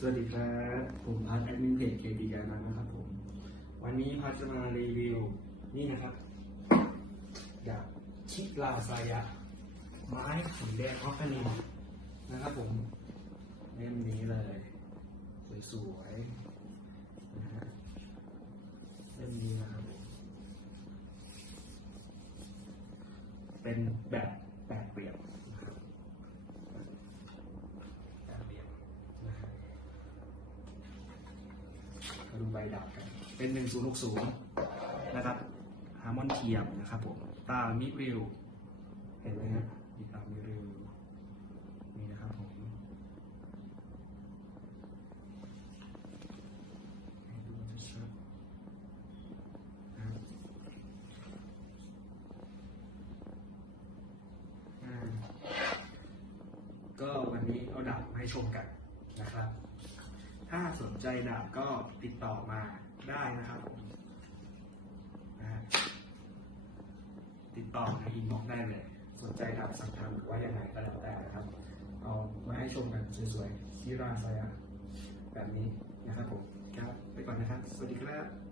สวัสดีครับ ผมพัทแอดมินเพจเคดีการนันนะครับผม วันนี้พัทจะมารีวิว นี่นะครับดาบชิลาซายะ ไม้สีแดงออฟคานินนะครับผมเล่มนี้เลย สวยๆนะฮะเล่มนี้นะครับผม เป็นแบบแปดเปลี่ยนนะครับแปดเปลี่ยนนะฮะ มาดูใบดาบกัน เป็น 1060 นะครับฮาร์มอนเทียมนะครับผม ตามิริว เห็นไหมฮะมีตามิริว นี่นะครับผมดูชัดๆนะครับอ่าก็วันนี้เอาดาบมาให้ชมกันนะครับ ถ้าสนใจดาบก็ติดต่อมาได้นะครับนะฮะติดต่อในอินบ็อกซ์ได้เลย สนใจดาบสั่งทำหรือว่ายังไงก็แล้วแต่นะครับ เอามาให้ชมกันสวยๆที่ร้านไซยะแบบนี้นะครับผมครับ ไปก่อนนะครับ สวัสดีครับ